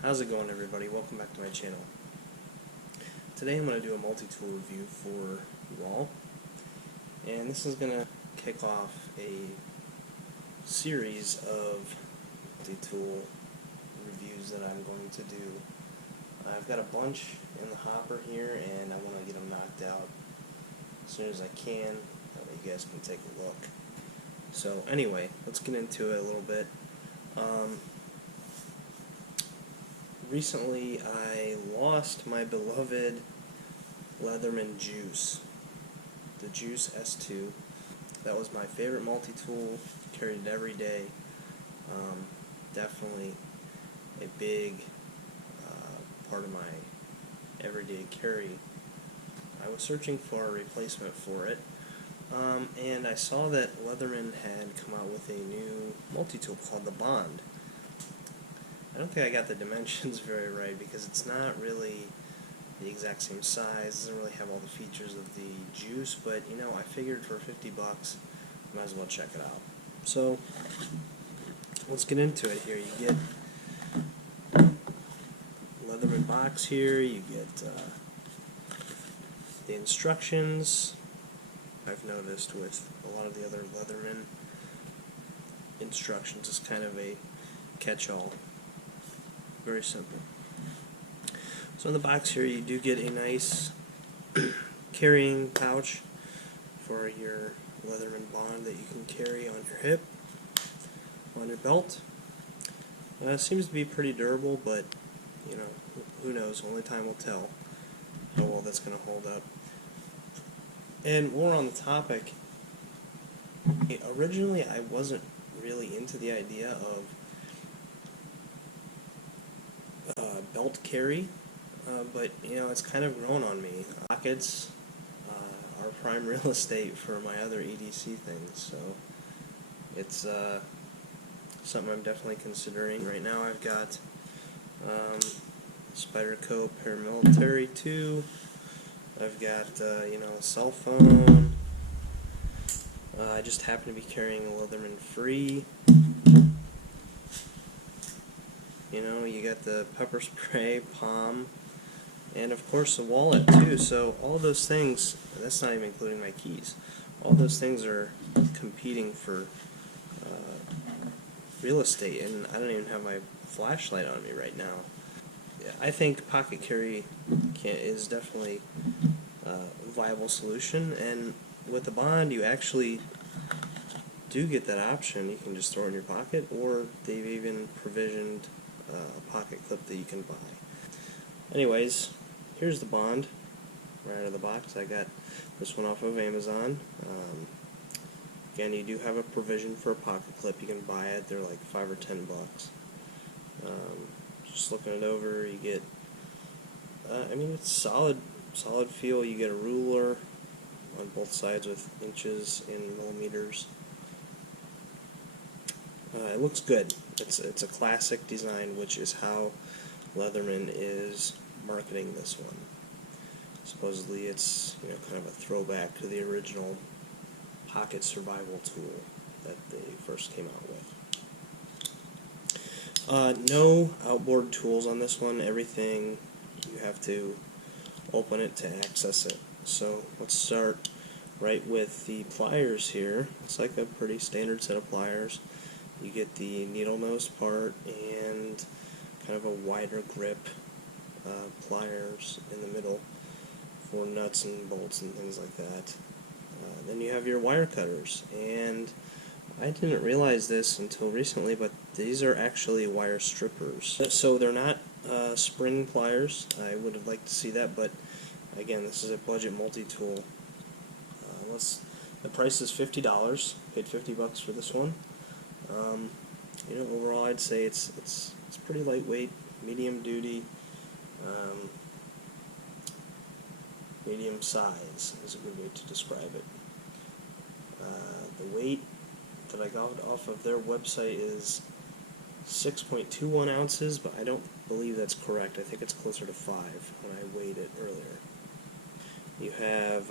How's it going, everybody? Welcome back to my channel. Today I'm going to do a multi-tool review for you all, and this is going to kick off a series of multi-tool reviews that I'm going to do. I've got a bunch in the hopper here, and I want to get them knocked out as soon as I can. That way you guys can take a look. So anyway, let's get into it a little bit. Recently, I lost my beloved Leatherman Juice, the Juice S2. That was my favorite multi-tool, carried it every day. Definitely a big part of my everyday carry. I was searching for a replacement for it, and I saw that Leatherman had come out with a new multi-tool called the Bond. I don't think I got the dimensions very right because it's not really the exact same size. It doesn't really have all the features of the Juice, but you know, I figured for 50 bucks, might as well check it out. So let's get into it here. You get Leatherman box here. You get the instructions. I've noticed with a lot of the other Leatherman instructions, it's kind of a catch-all. Very simple. So in the box here you do get a nice carrying pouch for your Leatherman Bond that you can carry on your hip, on your belt. Seems to be pretty durable, but you know, who knows, only time will tell how well that's going to hold up. And more on the topic, originally I wasn't really into the idea of belt carry, but you know, it's kind of grown on me. Pockets are prime real estate for my other EDC things, so it's something I'm definitely considering. Right now I've got Spyderco Paramilitary 2, I've got you know, a cell phone, I just happen to be carrying a Leatherman Free. You know, you got the pepper spray, palm, and of course a wallet too. So all those things, that's not even including my keys, all those things are competing for real estate, and I don't even have my flashlight on me right now. I think pocket carry is definitely a viable solution, and with the Bond you actually do get that option. You can just throw it in your pocket, or they've even provisioned a pocket clip that you can buy. Anyways, here's the Bond right out of the box. I got this one off of Amazon. Again, you do have a provision for a pocket clip. You can buy it. They're like $5 or $10. Just looking it over, you get I mean, it's solid feel. You get a ruler on both sides with inches and millimeters. It looks good. It's a classic design, which is how Leatherman is marketing this one. Supposedly it's, you know, kind of a throwback to the original pocket survival tool that they first came out with. No outboard tools on this one. Everything, you have to open it to access it. So let's start right with the pliers here. It's like a pretty standard set of pliers. You get the needle nose part and kind of a wider grip pliers in the middle for nuts and bolts and things like that. Then you have your wire cutters, and I didn't realize this until recently, but these are actually wire strippers. So they're not spring pliers. I would have liked to see that, but again, this is a budget multi-tool. The price is $50. Paid 50 bucks for this one. You know, overall I'd say it's pretty lightweight, medium duty, medium size is a good way to describe it. The weight that I got off of their website is 6.21 ounces, but I don't believe that's correct. I think it's closer to 5 when I weighed it earlier. You have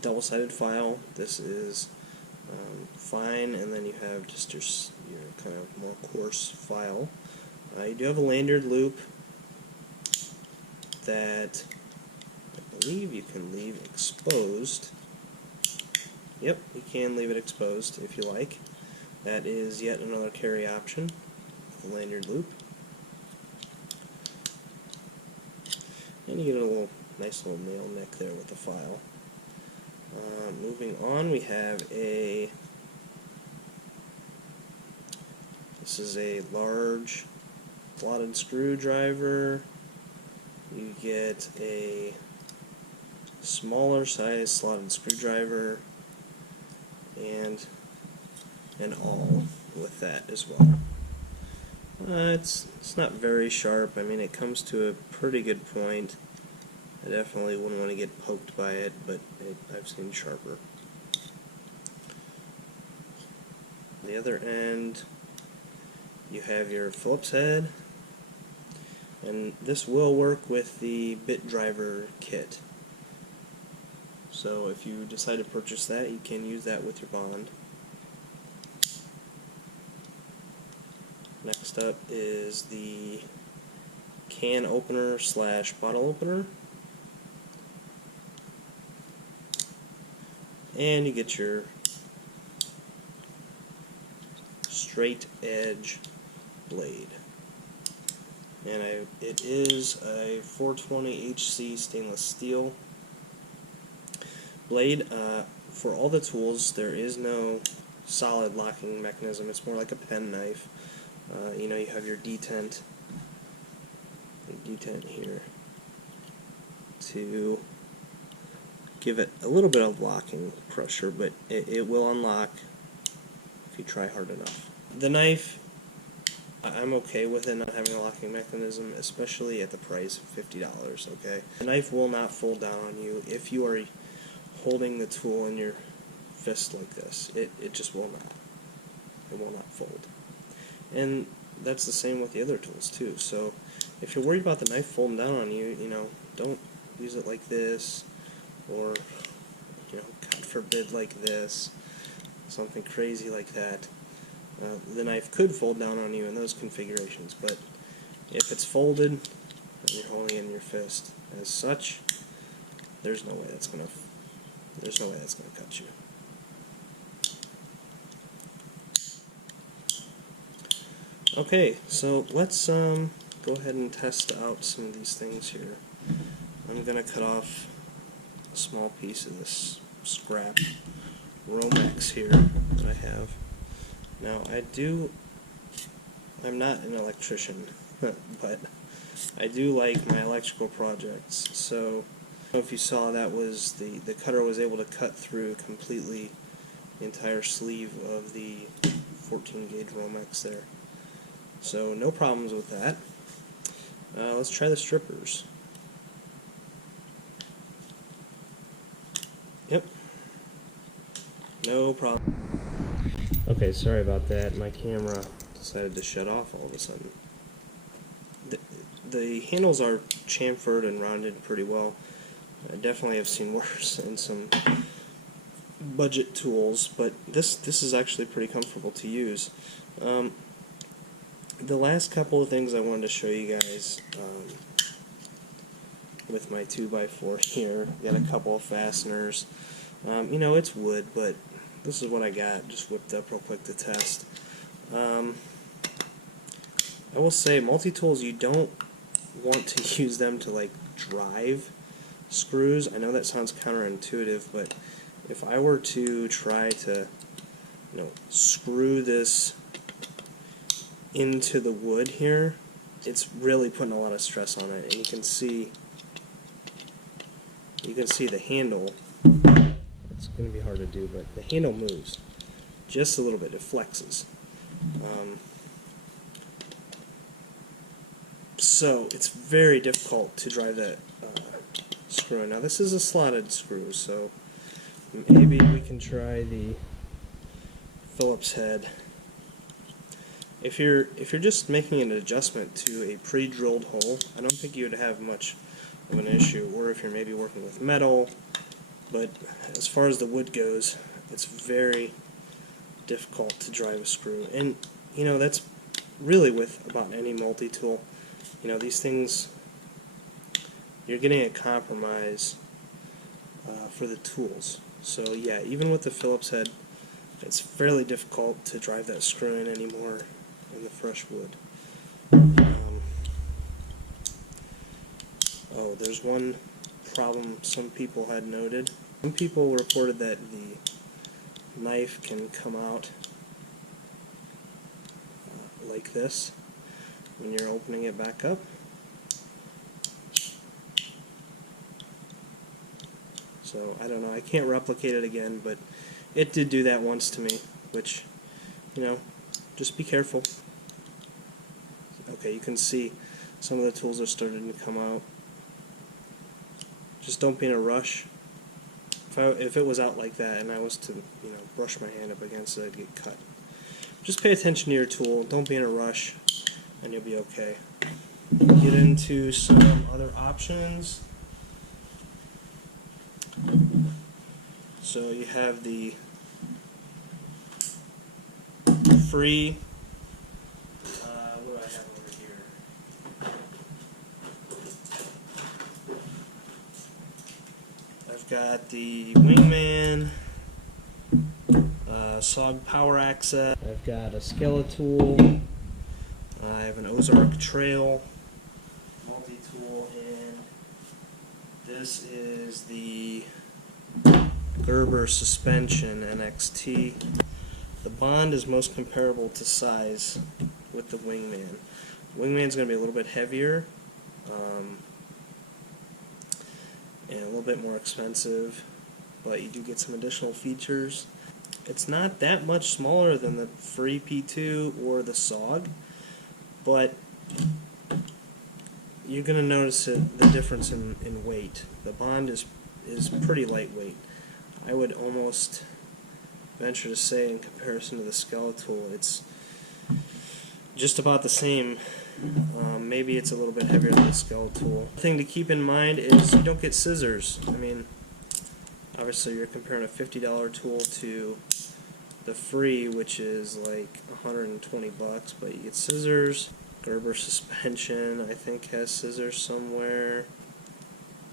double-sided file. This is fine, and then you have just your kind of more coarse file. You do have a lanyard loop that I believe you can leave exposed. Yep, you can leave it exposed if you like. That is yet another carry option, the lanyard loop. And you get a nice little nail neck there with the file. Moving on, we have this is a large slotted screwdriver. You get a smaller size slotted screwdriver and an awl with that as well. It's not very sharp. I mean, it comes to a pretty good point. I definitely wouldn't want to get poked by it, but I've seen sharper. The other end, you have your Phillips head, and this will work with the bit driver kit. So if you decide to purchase that, you can use that with your Bond. Next up is the can opener / bottle opener. And you get your straight edge blade. And it is a 420 HC stainless steel blade. For all the tools, there is no solid locking mechanism. It's more like a pen knife. You know, you have your detent here to give it a little bit of locking pressure, but it will unlock if you try hard enough. The knife, I'm okay with it not having a locking mechanism, especially at the price of $50, okay? The knife will not fold down on you if you are holding the tool in your fist like this. It just will not. It will not fold. And that's the same with the other tools too. So if you're worried about the knife folding down on you, you know, don't use it like this, or, you know, God forbid like this, something crazy like that. The knife could fold down on you in those configurations, but if it's folded and you're holding it in your fist as such, there's no way that's gonna cut you. Okay, so let's go ahead and test out some of these things here. I'm gonna cut off a small piece of this scrap Romex here that I have. Now I'm not an electrician, but I do like my electrical projects. So if you saw, that was the cutter was able to cut through completely the entire sleeve of the 14 gauge Romex there. So no problems with that. Let's try the strippers. Yep. No problem. Okay, sorry about that. My camera decided to shut off all of a sudden. The handles are chamfered and rounded pretty well. I definitely have seen worse in some budget tools, but this is actually pretty comfortable to use. The last couple of things I wanted to show you guys with my 2x4 here, got a couple of fasteners. You know, it's wood, but this is what I got, just whipped up real quick to test. I will say, Multitools, you don't want to use them to like drive screws. I know that sounds counterintuitive, but if I were to try to, you know, screw this into the wood here, it's really putting a lot of stress on it, and you can see the handle. It's going to be hard to do, but the handle moves just a little bit. It flexes. So it's very difficult to drive that screw in. Now this is a slotted screw, so maybe we can try the Phillips head. If you're just making an adjustment to a pre-drilled hole, I don't think you would have much of an issue. Or if you're maybe working with metal, but as far as the wood goes, it's very difficult to drive a screw. And you know, that's really with about any multi-tool. You know, these things, you're getting a compromise for the tools. So yeah, even with the Phillips head, it's fairly difficult to drive that screw in anymore in the fresh wood. Oh, there's one problem some people had noted. Some people reported that the knife can come out like this when you're opening it back up. So I don't know, I can't replicate it again, but it did do that once to me, which, you know, just be careful. Okay, you can see some of the tools are starting to come out. Just don't be in a rush. If it was out like that and I was to, you know, brush my hand up against it, I'd get cut. Just pay attention to your tool, don't be in a rush, and you'll be okay. Get into some other options. So you have the free, what do I have over here? I've got the Wingman, SOG power access, I've got a Skeletal, I have an Ozark Trail multi-tool, and this is the Gerber Suspension NXT. The Bond is most comparable to size with the Wingman. The Wingman's going to be a little bit heavier and a little bit more expensive, but you do get some additional features. It's not that much smaller than the free P2 or the SOG, but you're going to notice the difference in weight. The Bond is pretty lightweight. I would almost venture to say, in comparison to the Skeletal, it's just about the same. Maybe it's a little bit heavier than the Skeletal. The thing to keep in mind is you don't get scissors. I mean, obviously you're comparing a $50 tool to the free, which is like $120, but you get scissors. Gerber Suspension, I think, has scissors somewhere.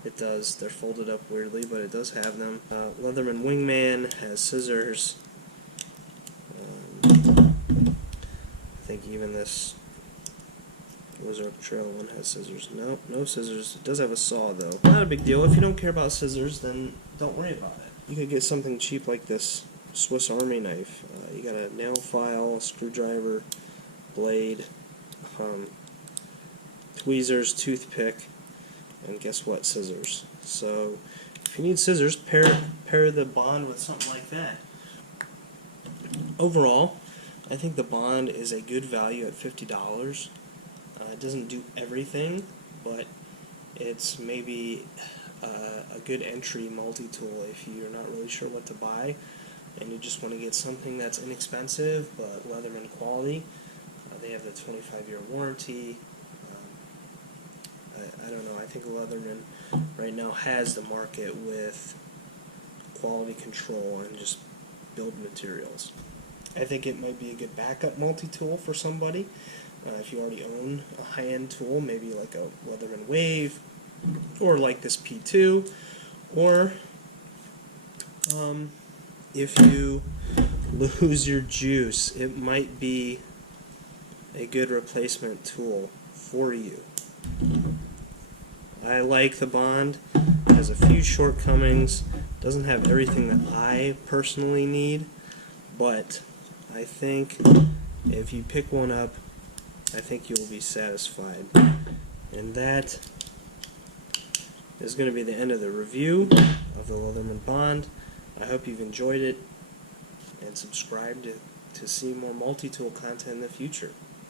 It does. They're folded up weirdly, but it does have them. Leatherman Wingman has scissors. I think even this Ozark Trail one has scissors. No, no scissors. It does have a saw, though. Not a big deal. If you don't care about scissors, then don't worry about it. You could get something cheap like this Swiss Army knife. You got a nail file, a screwdriver, blade, tweezers, toothpick, and guess what? Scissors. So if you need scissors, pair the Bond with something like that. Overall, I think the Bond is a good value at $50. It doesn't do everything, but it's maybe a good entry multi-tool if you're not really sure what to buy and you just want to get something that's inexpensive but Leatherman quality. They have the 25-year warranty. I don't know, I think Leatherman right now has the market with quality control and just build materials. I think it might be a good backup multi-tool for somebody. If you already own a high-end tool, maybe like a Leatherman Wave, or like this P2, or if you lose your juice, it might be a good replacement tool for you. I like the Bond. It has a few shortcomings, doesn't have everything that I personally need, but I think if you pick one up, I think you'll be satisfied. And that is going to be the end of the review of the Leatherman Bond. I hope you've enjoyed it and subscribed to see more multi-tool content in the future.